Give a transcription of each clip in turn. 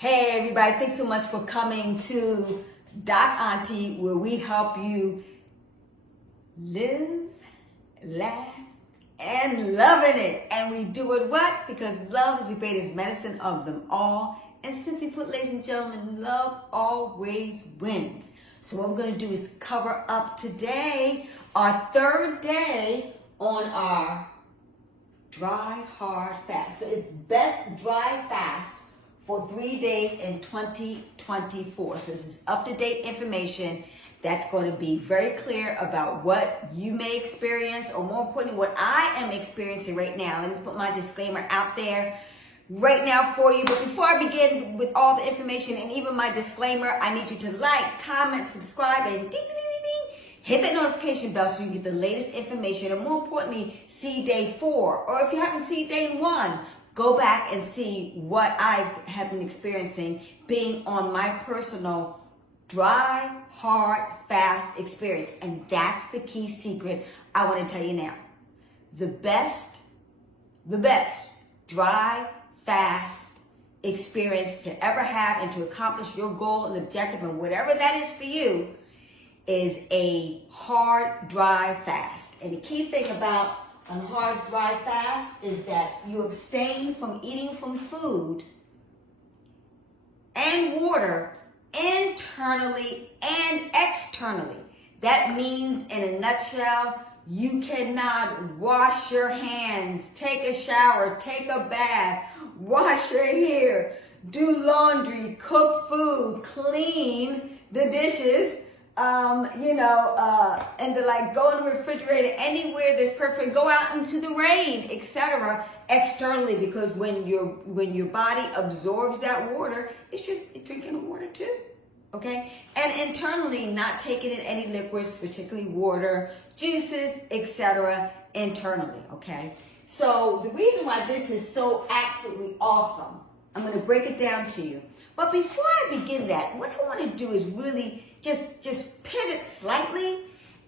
Hey everybody, thanks so much for coming to Doc Auntie, where we help you live, laugh, and loving it. And we do it what? Because love is the greatest medicine of them all. And simply put, ladies and gentlemen, love always wins. So what we're going to do is cover up today our third day on our dry hard fast. So it's best dry fast for 3 days in 2024. So this is up-to-date information that's going to be very clear about what you may experience, or more importantly, what I am experiencing right now. Let me put my disclaimer out there right now for you. But before I begin with all the information and even my disclaimer, I need you to like, comment, subscribe, and ding, ding, ding, ding, hit that notification bell so you can get the latest information, and more importantly, see day 4. Or if you haven't seen day 1, go back and see what I have been experiencing being on my personal dry, hard, fast experience. And that's the key secret I want to tell you now. The best dry, fast experience to ever have and to accomplish your goal and objective and whatever that is for you is a hard, dry fast. And the key thing about a hard, dry fast is that you abstain from eating from food and water internally and externally. That means, in a nutshell, you cannot wash your hands, take a shower, take a bath, wash your hair, do laundry, cook food, clean the dishes, and to go in the refrigerator, anywhere there's perfect, go out into the rain, etc. externally, because when your body absorbs that water, it's drinking the water too. Okay? And internally, not taking in any liquids, particularly water, juices, etc. internally. Okay? So the reason why this is so absolutely awesome, I'm going to break it down to you. But before I begin that, what I want to do is really just pivot slightly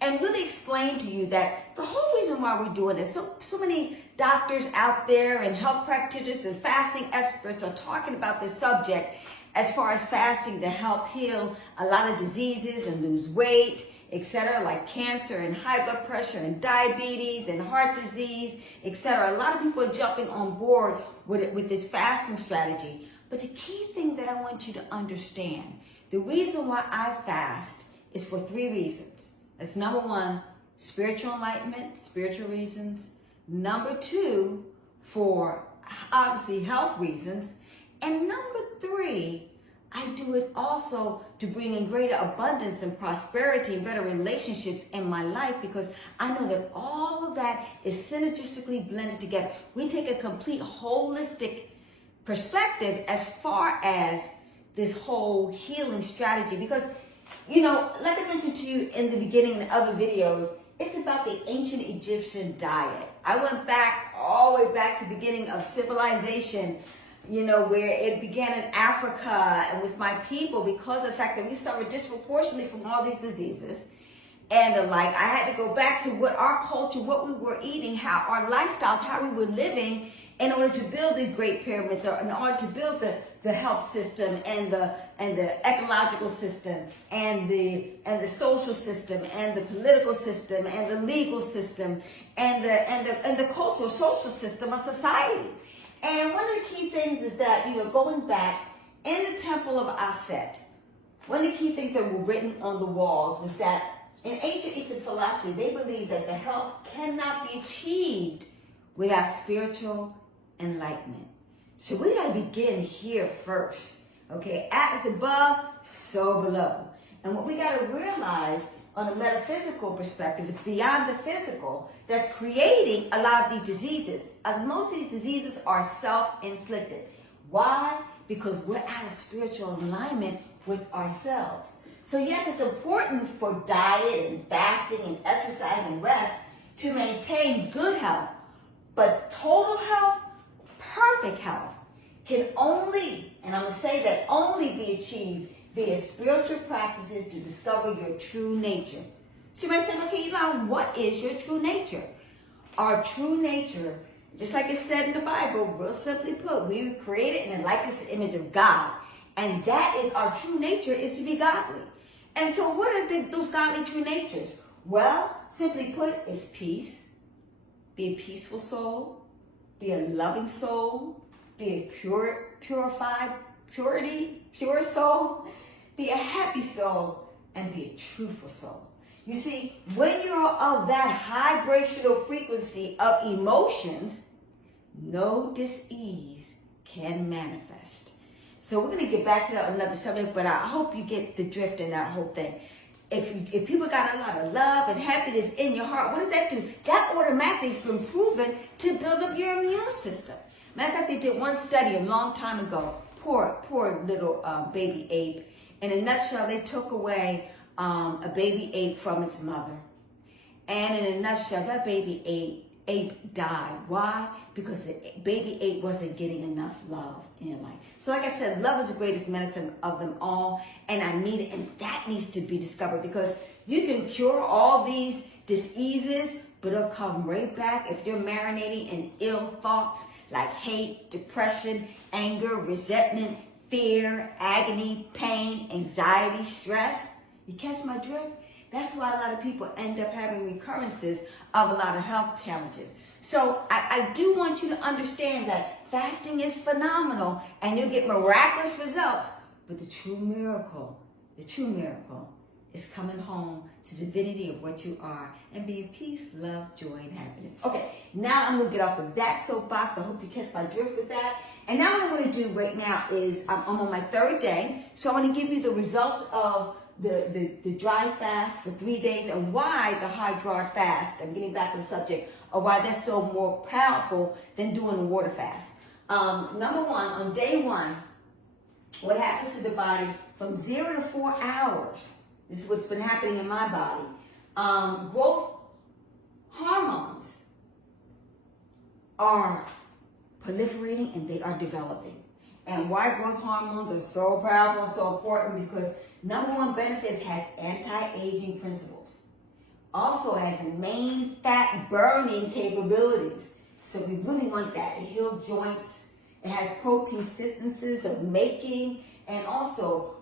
and really explain to you that the whole reason why we're doing this, so many doctors out there and health practitioners and fasting experts are talking about this subject as far as fasting to help heal a lot of diseases and lose weight, etc., like cancer and high blood pressure and diabetes and heart disease, etc. A lot of people are jumping on board with this fasting strategy. But the key thing that I want you to understand, the reason why I fast is for 3 reasons. That's number 1, spiritual enlightenment, spiritual reasons. Number 2, for obviously health reasons. And number 3, I do it also to bring in greater abundance and prosperity and better relationships in my life, because I know that all of that is synergistically blended together. We take a complete holistic perspective as far as this whole healing strategy, because like I mentioned to you in the beginning of other videos, it's about the ancient Egyptian diet. I went back all the way back to the beginning of civilization, where it began in Africa and with my people, because of the fact that we suffer disproportionately from all these diseases and the like. I had to go back to what our culture, what we were eating, how our lifestyles, how we were living, in order to build these great pyramids, or in order to build the health system and the ecological system and the social system and the political system and the legal system and the cultural social system of society. And one of the key things is that, going back in the Temple of Aset, one of the key things that were written on the walls was that in ancient Eastern philosophy, they believed that the health cannot be achieved without spiritual enlightenment. So we got to begin here first. Okay, as above, so below. And what we got to realize on a metaphysical perspective, it's beyond the physical that's creating a lot of these diseases. Most of these diseases are self-inflicted. Why? Because we're out of spiritual alignment with ourselves. So yes, it's important for diet and fasting and exercise and rest to maintain good health, but total health, perfect health, can only, and I'm going to say that, only be achieved via spiritual practices to discover your true nature. So you might say, okay, Elon, what is your true nature? Our true nature, just like it said in the Bible, real simply put, we were created in the likeness and image of God. And that is our true nature, is to be godly. And so what are those godly true natures? Well, simply put, it's peace. Be a peaceful soul. Be a loving soul. Be a pure soul. Be a happy soul. And be a truthful soul. You see, when you're of that vibrational frequency of emotions, no dis-ease can manifest. So we're going to get back to that on another subject, but I hope you get the drift in that whole thing. If people got a lot of love and happiness in your heart, what does that do? That automatically has been proven to build up your immune system. Matter of fact, they did one study a long time ago. Poor little baby ape. In a nutshell, they took away a baby ape from its mother. And in a nutshell, that baby ape died. Why? Because the baby ape wasn't getting enough love in your life. So like I said, love is the greatest medicine of them all. And I need it. And that needs to be discovered, because you can cure all these diseases, but it'll come right back if you're marinating in ill thoughts like hate, depression, anger, resentment, fear, agony, pain, anxiety, stress. You catch my drift? That's why a lot of people end up having recurrences of a lot of health challenges. So I do want you to understand that fasting is phenomenal and you'll get miraculous results. But the true miracle is coming home to the divinity of what you are and being peace, love, joy, and happiness. Okay, now I'm going to get off of that soapbox. I hope you catch my drift with that. And now what I'm going to do right now is I'm on my third day. So I'm going to give you the results of the dry fast for 3 days and why the high dry fast, I'm getting back to the subject, or why that's so more powerful than doing a water fast. Number one, on day one, what happens to the body from 0 to 4 hours, this is what's been happening in my body. Growth hormones are proliferating and they are developing. And why growth hormones are so powerful and so important, because number one benefit has anti-aging principles. Also has main fat burning capabilities. So we really want that. It heals joints. It has protein synthesis of making and also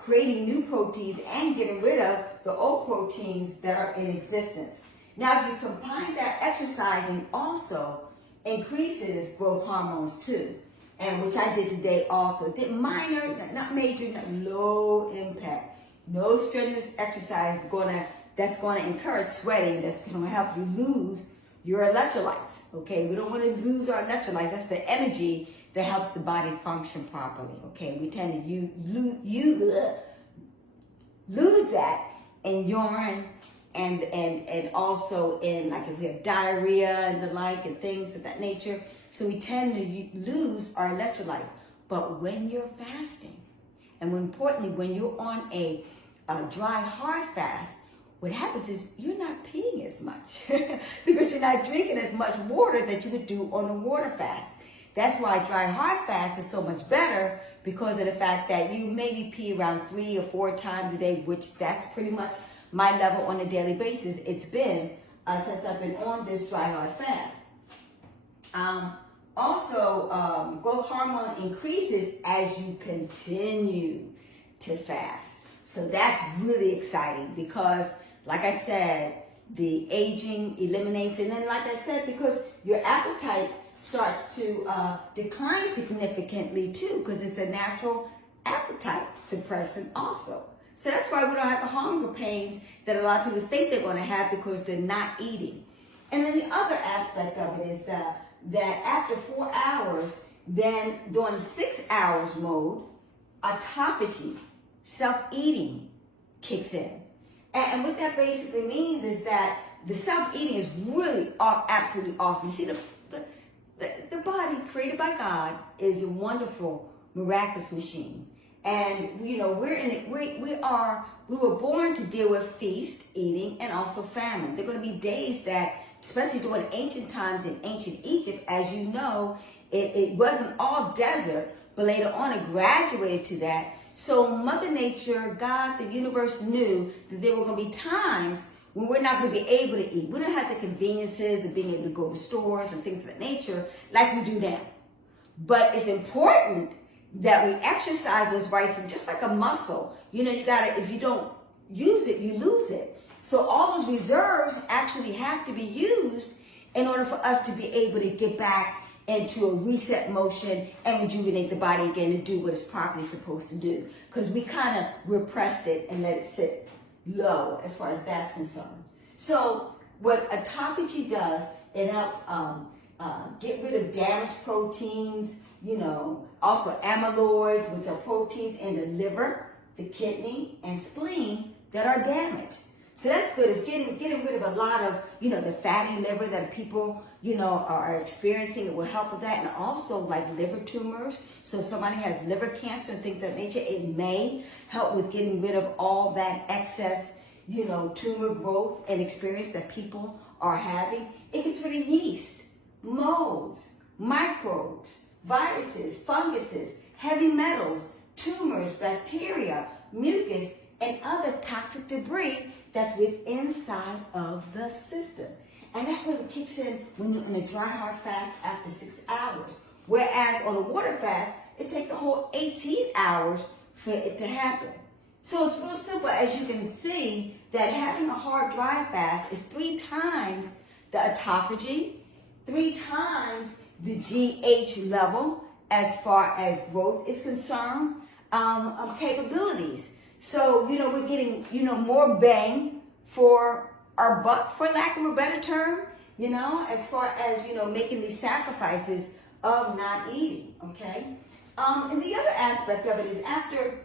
creating new proteins and getting rid of the old proteins that are in existence. Now, if you combine that, exercising also increases growth hormones too. And which I did today also. Did minor, not major, not low impact. No strenuous exercise that's going to encourage sweating. That's going to help you lose your electrolytes. Okay, we don't want to lose our electrolytes. That's the energy that helps the body function properly. Okay, we tend to lose that in urine and also in, like, if we have diarrhea and the like and things of that nature. So we tend to lose our electrolytes. But when you're fasting, and more importantly, when you're on a dry, hard fast, what happens is you're not peeing as much because you're not drinking as much water that you would do on a water fast. That's why dry, hard fast is so much better, because of the fact that you maybe pee around 3 or 4 times a day, which that's pretty much my level on a daily basis. It's been since I've been on this dry, hard fast. Also, growth hormone increases as you continue to fast. So that's really exciting because, like I said, the aging eliminates. And then, like I said, because your appetite starts to decline significantly too, because it's a natural appetite suppressant also. So that's why we don't have the hunger pains that a lot of people think they're going to have because they're not eating. And then the other aspect of it is that after 4 hours, then during 6 hours mode, autophagy, self-eating, kicks in. And what that basically means is that the self-eating is really absolutely awesome. You see, the body created by God is a wonderful, miraculous machine. And you know, we were born to deal with feast, eating, and also famine. There are going to be days that, especially during ancient times in ancient Egypt, as you know, it wasn't all desert, but later on it graduated to that. So Mother Nature, God, the universe knew that there were going to be times when we're not going to be able to eat. We don't have the conveniences of being able to go to stores and things of that nature like we do now. But it's important that we exercise those rights, and just like a muscle, you know, you gotta, if you don't use it, you lose it. So all those reserves actually have to be used in order for us to be able to get back into a reset motion and rejuvenate the body again and do what it's properly supposed to do. Because we kind of repressed it and let it sit low as far as that's concerned. So what autophagy does, it helps get rid of damaged proteins, you know, also amyloids, which are proteins in the liver, the kidney, and spleen that are damaged. So that's good. It's getting rid of a lot of, you know, the fatty liver that people, you know, are experiencing. It will help with that. And also like liver tumors. So if somebody has liver cancer and things of that nature, it may help with getting rid of all that excess, you know, tumor growth and experience that people are having. It gets rid of yeast, molds, microbes, viruses, funguses, heavy metals, tumors, bacteria, mucus, and other toxic debris that's inside of the system. And that really kicks in when you're in a dry hard fast after 6 hours. Whereas on a water fast, it takes a whole 18 hours for it to happen. So it's real simple, as you can see, that having a hard dry fast is 3 times the autophagy, 3 times the GH level as far as growth is concerned, capabilities. So, you know, we're getting, you know, more bang for our buck, for lack of a better term, you know, as far as, you know, making these sacrifices of not eating, okay? And the other aspect of it is after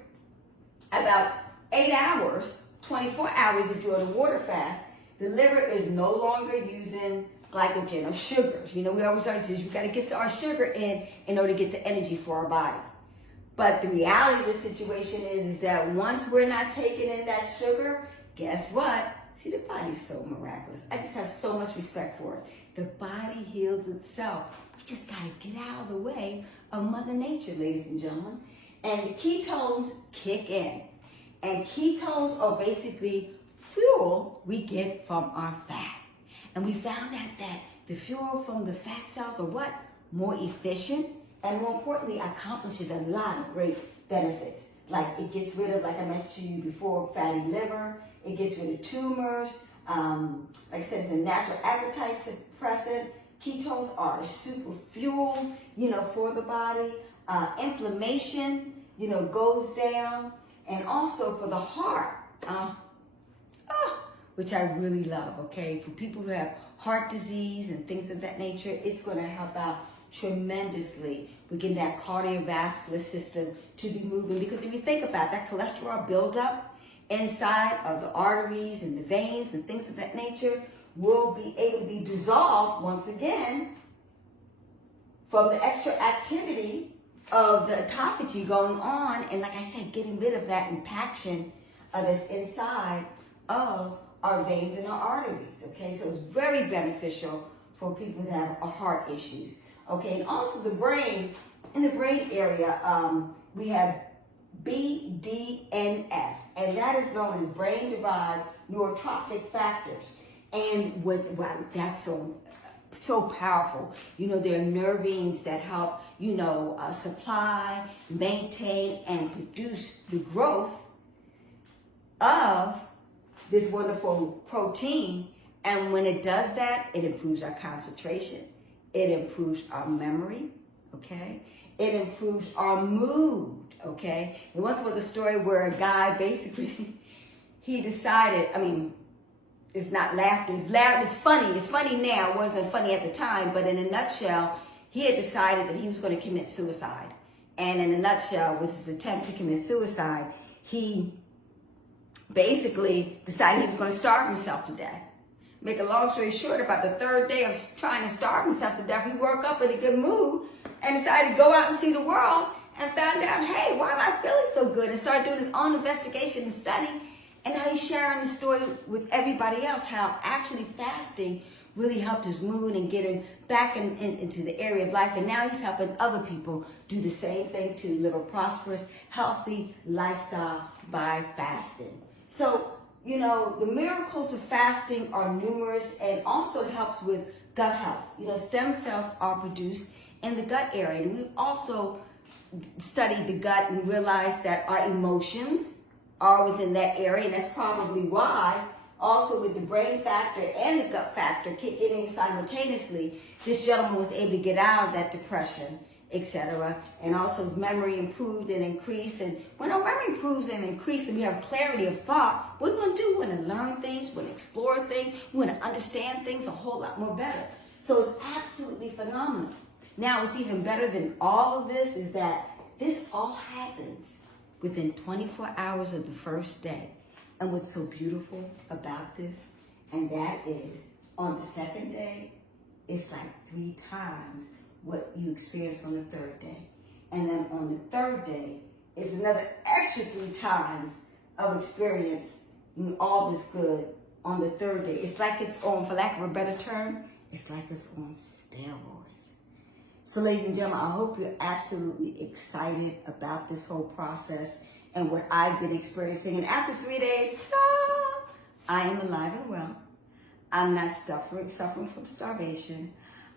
about 8 hours, 24 hours if you're on a water fast, the liver is no longer using glycogen or sugars. You know, we always say we got to get our sugar in order to get the energy for our body. But the reality of the situation is that once we're not taking in that sugar, guess what? See, the body's so miraculous. I just have so much respect for it. The body heals itself. We just got to get out of the way of Mother Nature, ladies and gentlemen. And the ketones kick in. And ketones are basically fuel we get from our fat. And we found out that the fuel from the fat cells are what? More efficient, and more importantly, accomplishes a lot of great benefits. Like it gets rid of, like I mentioned to you before, fatty liver. It gets rid of tumors. Like I said, it's a natural appetite suppressant. Ketones are a super fuel, you know, for the body. Inflammation, you know, goes down. And also for the heart, which I really love, okay? For people who have heart disease and things of that nature, it's going to help out tremendously. We get that cardiovascular system to be moving, because if you think about that cholesterol buildup inside of the arteries and the veins and things of that nature will be able to be dissolved once again from the extra activity of the autophagy going on, and like I said, getting rid of that impaction that's inside of our veins and our arteries, okay? So it's very beneficial for people that have heart issues, okay? And also the brain, in the brain area, we have BDNF, and that is known as brain-derived neurotrophic factors. And that's so powerful. You know, there are nervines that help, you know, supply, maintain, and produce the growth of this wonderful protein. And when it does that, it improves our concentration. It improves our memory, okay? It improves our mood, okay? And once was a story where a guy basically, he decided, I mean, it's not laughter, it's funny. It's funny now, it wasn't funny at the time, but in a nutshell, he had decided that he was going to commit suicide. And in a nutshell, with his attempt to commit suicide, he basically decided he was going to starve himself to death. Make a long story short, about the 3rd day of trying to starve himself to death, he woke up in a good mood and decided to go out and see the world, and found out, hey, why am I feeling so good? And started doing his own investigation and study. And now he's sharing the story with everybody else, how actually fasting really helped his mood and get him back into the area of life. And now he's helping other people do the same thing to live a prosperous, healthy lifestyle by fasting. So, you know, the miracles of fasting are numerous, and also it helps with gut health. You know, stem cells are produced in the gut area. And we also studied the gut and realized that our emotions are within that area, and that's probably why also with the brain factor and the gut factor kicking in simultaneously, this gentleman was able to get out of that depression, etc. And also his memory improved and increased. And when our memory improves and increases and we have clarity of thought, what do we want to do? We want to learn things, we want to explore things, we want to understand things a whole lot more better. So it's absolutely phenomenal. Now, what's even better than all of this is that this all happens within 24 hours of the first day. And what's so beautiful about this, and that is on the second day, it's like 3 times what you experienced on the third day. And then on the third day, it's another extra 3 times of experience all this good on the third day. It's like it's on, for lack of a better term, it's like it's on steroids. So ladies and gentlemen, I hope you're absolutely excited about this whole process and what I've been experiencing. And after 3 days, I am alive and well. I'm not suffering from starvation.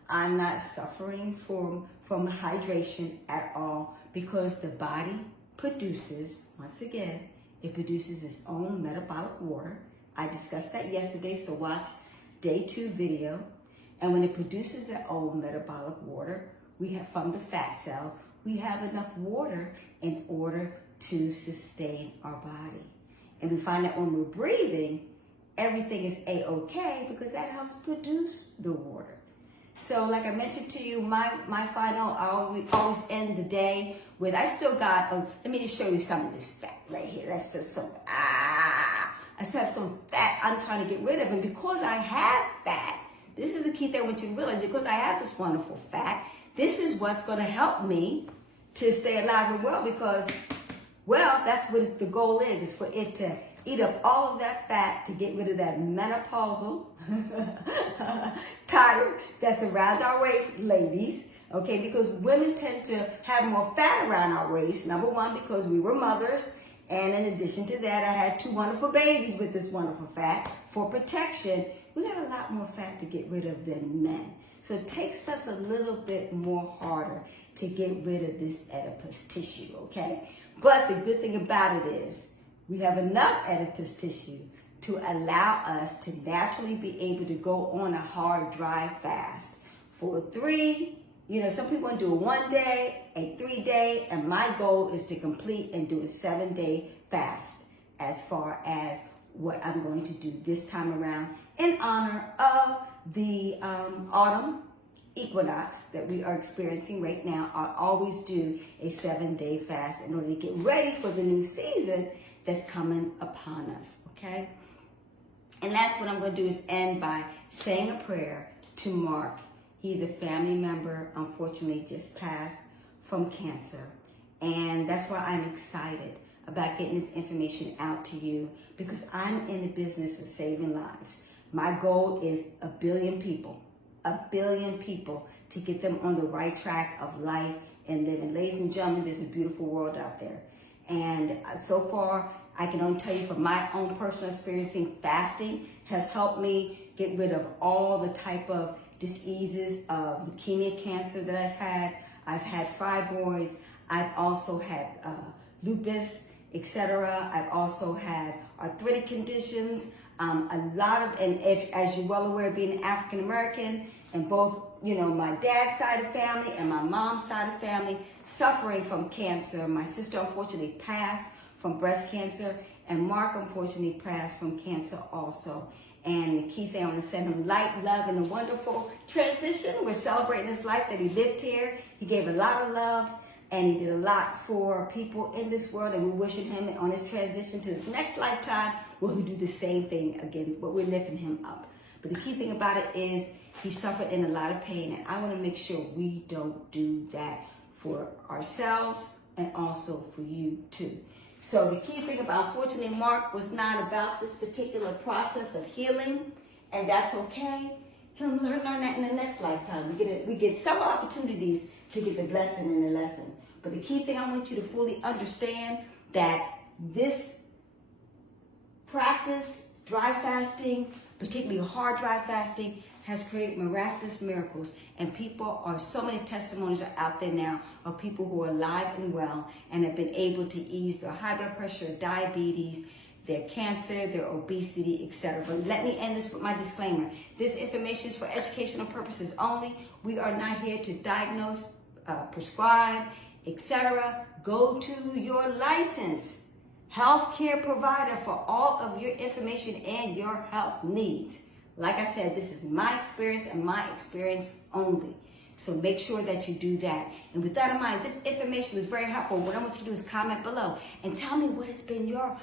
I'm not suffering from hydration at all, because the body produces, once again, it produces its own metabolic water. I discussed that yesterday, so watch day 2 video. And when it produces their own metabolic water, we have from the fat cells, we have enough water in order to sustain our body. And we find that when we're breathing, everything is a-okay, because that helps produce the water. So like I mentioned to you, my final, I always end the day with, I still got, let me just show you some of this fat right here. That's just some, I still have some fat I'm trying to get rid of. And because I have fat, this is the key thing I want you to realize, because I have this wonderful fat, this is what's going to help me to stay alive and well, because, well, that's what the goal is for it to eat up all of that fat, to get rid of that menopausal tire that's around our waist, ladies, okay? Because women tend to have more fat around our waist, number one, because we were mothers, and in addition to that, I had 2 wonderful babies with this wonderful fat. For protection, we got a lot more fat to get rid of than men. So it takes us a little bit more harder to get rid of this adipose tissue, okay? But the good thing about it is we have enough adipose tissue to allow us to naturally be able to go on a hard, dry fast for 3, some people want to do a 1 day, a 3 day, and my goal is to complete and do a 7-day fast as far as what I'm going to do this time around in honor of the autumn equinox that we are experiencing right now. I always do a 7-day fast in order to get ready for the new season that's coming upon us, okay? And that's what I'm going to do, is end by saying a prayer to Mark. He's a family member, unfortunately just passed from cancer. And that's why I'm excited about getting this information out to you, because I'm in the business of saving lives. My goal is 1 billion people, 1 billion people, to get them on the right track of life and living. Ladies and gentlemen, there's a beautiful world out there. And so far, I can only tell you from my own personal experiencing, fasting has helped me get rid of all the type of diseases of leukemia, cancer that I've had. I've had fibroids. I've also had lupus, etc. I've also had arthritic conditions. A lot of, and as you're well aware, being African American, and both, my dad's side of family and my mom's side of family suffering from cancer. My sister unfortunately passed from breast cancer, and Mark unfortunately passed from cancer also. And the key thing, I want to send him light, love, and a wonderful transition. We're celebrating his life that he lived here. He gave a lot of love, and he did a lot for people in this world, and we're wishing him on his transition to his next lifetime, will he do the same thing again, but we're lifting him up. But the key thing about it is he suffered in a lot of pain, and I want to make sure we don't do that for ourselves and also for you too. So the key thing about, unfortunately, Mark was not about this particular process of healing, and that's okay. He'll learn that in the next lifetime. We get several opportunities to get the blessing and the lesson. But the key thing, I want you to fully understand that this practice, dry fasting, particularly hard dry fasting, has created miraculous miracles, and so many testimonies are out there now of people who are alive and well and have been able to ease their high blood pressure, diabetes, their cancer, their obesity, etc. But let me end this with my disclaimer. This information is for educational purposes only. We are not here to diagnose, prescribe, etc. Go to your licensed healthcare provider for all of your information and your health needs. Like I said, this is my experience and my experience only. So make sure that you do that. And with that in mind, this information was very helpful. What I want you to do is comment below and tell me what has been your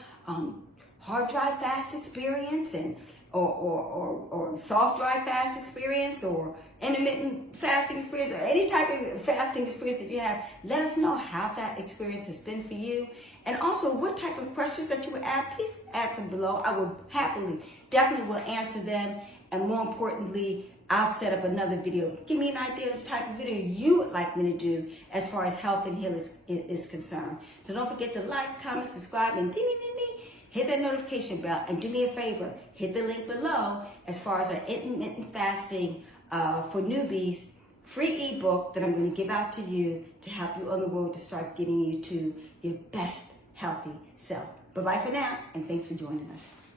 hard dry fast experience, and or soft dry fast experience, or intermittent fasting experience, or any type of fasting experience that you have. Let us know how that experience has been for you. And also what type of questions that you would add, please add them below. I will definitely will answer them. And more importantly, I'll set up another video. Give me an idea of the type of video you would like me to do as far as health and healing is concerned. So don't forget to like, comment, subscribe, and ding, ding, ding, ding. Hit that notification bell, and do me a favor, hit the link below as far as our intermittent fasting for newbies free ebook that I'm going to give out to you to help you on the road to start getting you to your best healthy self. Bye-bye for now, and thanks for joining us.